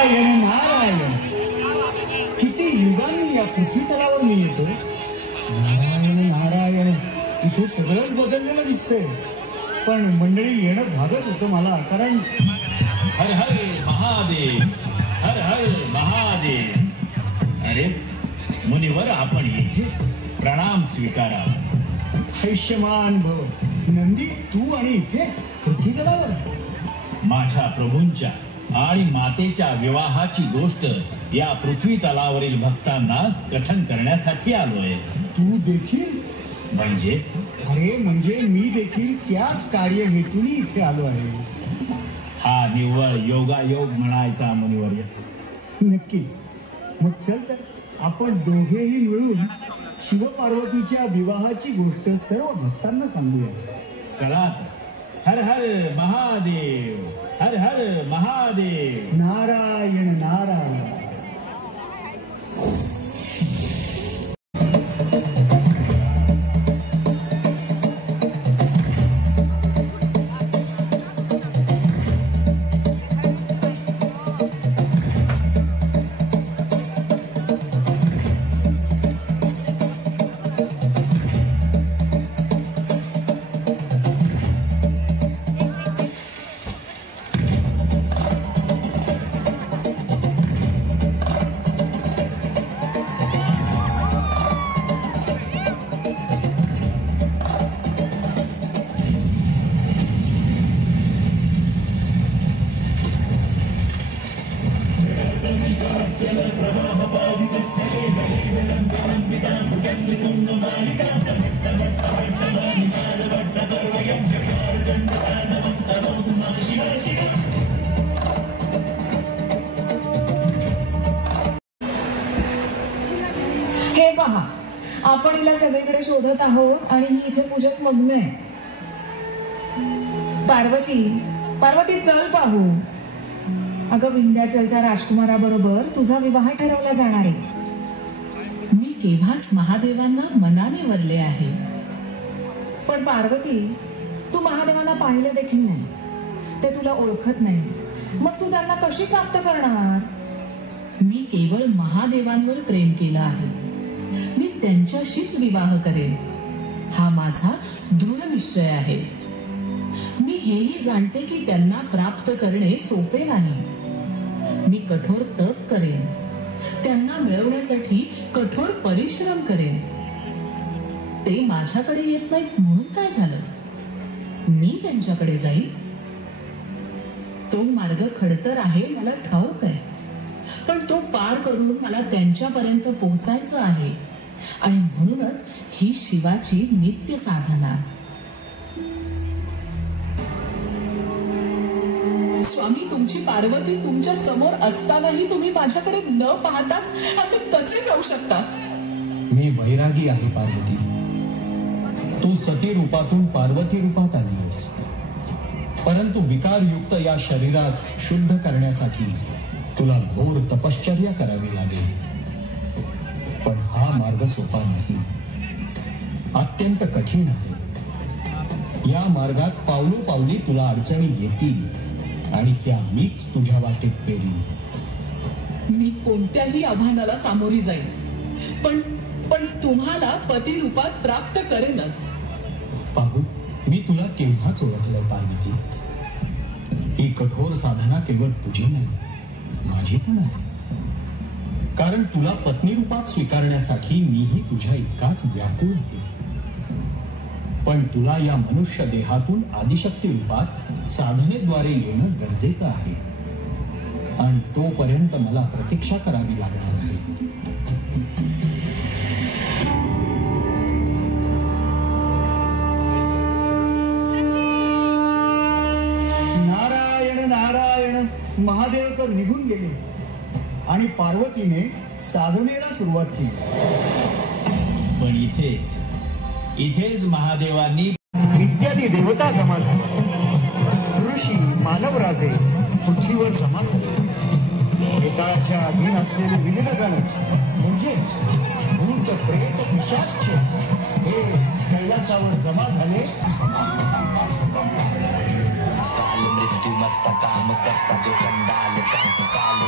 नारायण नारायण, किती युगांनी या पृथ्वी तलावर मी येतो. नारायण नारायण, इथे सगळंच बदललेलं दिसतंय. पण मंडळी येणं भागच होतं मला, कारण हर हर महादेव, हर हर महादेव. अरे मुनिवर, आपण इथे प्रणाम स्वीकारा. आयुष्यमान भव. नंदी, तू आणि इथे पृथ्वी तलावर? माझ्या प्रभूंच्या आणि मातेच्या विवाहाची गोष्ट या पृथ्वी तलावरील भक्तांना कथन करण्यासाठी आलोय. तू देखील? म्हणजे? अरे म्हणजे मी देखील त्याच कार्य हेतूने इथे आलो आहे. हा निव्वळ योगायोग म्हणायचा मुनिवर्य. नक्कीच. मग चल तर आपण दोघेही मिळून शिवपार्वतीच्या विवाहाची गोष्ट सर्व भक्तांना सांगूया. चला. हर हर महादेव, हर हर महादेव. नारायण नारायण. हे पहा, आपण हिला सगळीकडे शोधत आहोत आणि ही इथे पूजेत मग्न आहे. पार्वती, पार्वती चल पाहू. अगं, विंध्याचलच्या राजकुमाराबरोबर तुझा विवाह ठरवला जाणार आहे. मी केव्हाच महादेवांना मनाने वरले आहे. पण पार्वती, तू महादेवांना पाहिलं देखील नाही. ते तुला ओळखत नाही. मग तू त्यांना कशी प्राप्त करणार? मी केवळ महादेवांवर प्रेम केलं आहे. मी त्यांच्याशीच विवाह करेन, हा माझा दृढ निश्चय आहे. मी हेही जाणते की त्यांना प्राप्त करणे सोपे नाही. मी कठोर तप करेन, त्यांना मिळवण्यासाठी कठोर परिश्रम करेन. ते माझ्याकडे येत नाहीत म्हणून काय झालं? मी त्यांच्याकडे जाईन. तो मार्ग खडतर आहे, मला ठाऊक आहे. पण तो पार करून मला त्यांच्यापर्यंत पोहोचायचं आहे. आणि म्हणूनच ही शिवाची नित्य साधना. स्वामी, तुमची पार्वती तुमच्या समोर असतानाही तुम्ही माझ्याकडे न पाहताच असे कसे जाऊ शकता? मी वैरागी आहे पार्वती. तू सती रूपातून पार्वती रूपात आलीस. परंतु विकारयुक्त या शरीरास शुद्ध करण्यासाठी तुला घोर तपश्चर्या करावी लागेल. पण हा मार्ग सोपा नाही, अत्यंत कठीण आहे. या मार्गात पावलोपावली तुला अडचणी येतील आणि त्या मीच तुझ्या वाटेत पेरीन. मी कोणत्याही आव्हानाला सामोरी जाईन, पण तुम्हाला पती रूपात प्राप्त करेनच. पाहू, मी तुला केव्हाच ओळखलंय पार्वती. ही कठोर साधना केवळ तुझी नाही, माझी पण आहे. कारण तुला पत्नी रूपात स्वीकारण्यासाठी मीही तुझ्या इतकाच व्याकुळ आहे. पण तुला या मनुष्य देहातून आदिशक्ती रूपात साधनेद्वारे येणं गरजेचं आहे. आणि तोपर्यंत मला प्रतीक्षा करावी लागणार आहे. नारायण नारायण. महादेव तर निघून गेले आणि पार्वतीने साधनेला सुरुवात केली. पण इथेच महादेवांनी इत्यादी देवता जमा झाले. ऋषी, मानवराजे पृथ्वीवर जमा झाले. वेताळाच्या अधीन असलेले विविध गण म्हणजेच भूत, प्रेत, पिशाच हे कैलासावर जमा झाले. मृत्यू मत्ता काम करता जो चंडाल का काल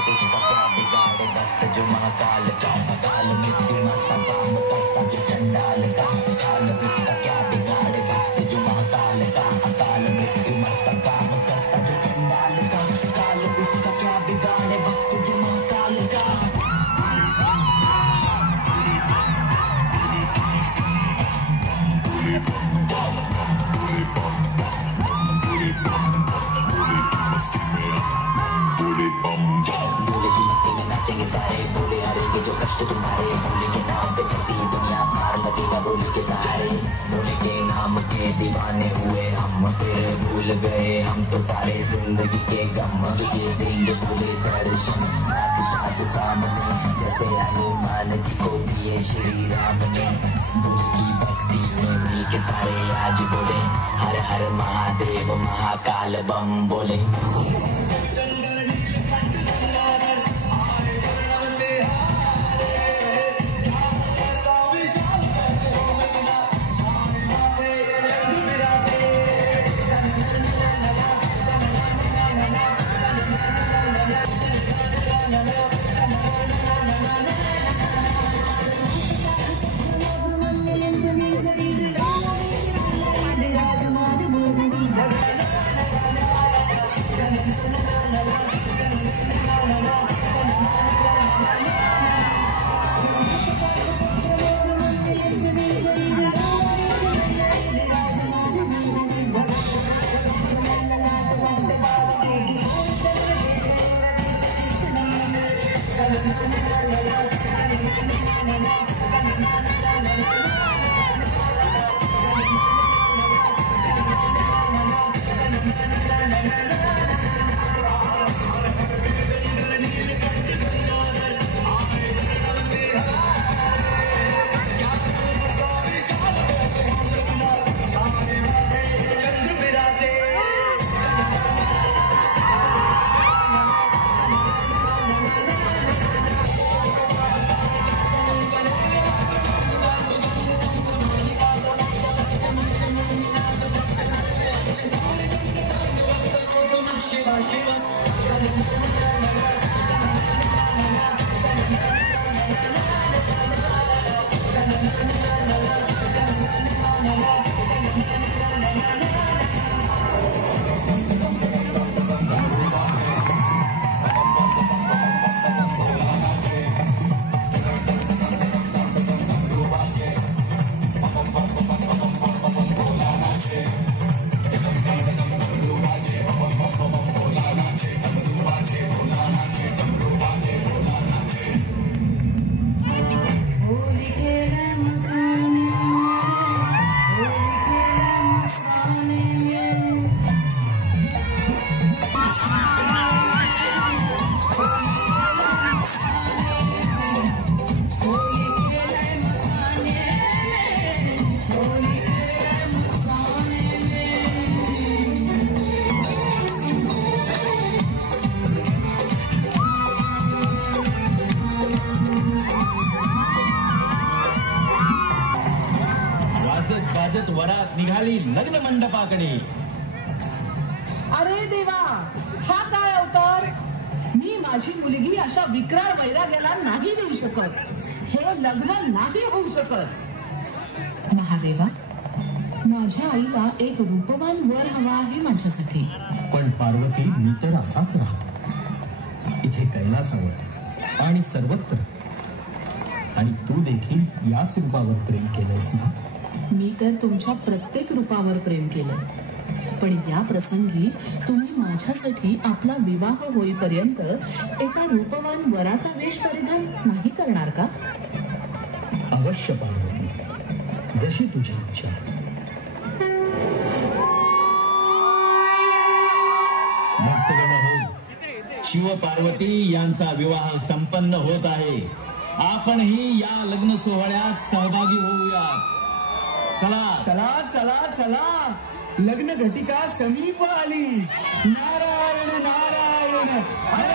तो तुम्हारे भोले के नाम पे चलती दुनिया पार लगेगा बोले के सहारे भोले के नाम के दीवाने हुए हम फिर भूल गए हम तो सारे जिंदगी के गम ये देंगे भोले दर्शन साक्षात सामने जैसे हनुमान जी को दिए श्री राम ने भोले की भक्ति में मिल के सारे आज बोले हर हर महादेव महाकाल बम बोले। वरात निघाली लग्न मंडपाकडे। अरे देवा, हा काय अवतार! मी माझी मुलगी अशा विक्राळ वैराग्याला नाही देऊ शकत. हे लग्न नाही होऊ शकत. महादेवा, माझ्या आईला एक रूपवान वर हवा आहे माझ्यासाठी. पण पार्वती, मी तर असाच राहा इथे कैलासावर आणि सर्वत्र. आणि तू देखील याच रूपावर प्रेम केलंस ना? मी तर तुमच्या प्रत्येक रूपावर प्रेम केलं, पण या प्रसंगी तुम्ही माझ्यासाठी आपला विवाह होईपर्यंत एका रूपवान वराचा वेश परिधान नाही करणार का? अवश्य पार्वती, जशी तुझी इच्छा. भक्तगण हो, शिव पार्वती यांचा विवाह संपन्न होत आहे. आपणही या लग्न सोहळ्यात सहभागी होऊया. चला चला चला चला, लग्न घटिका समीप आली. नारायण नारायण हर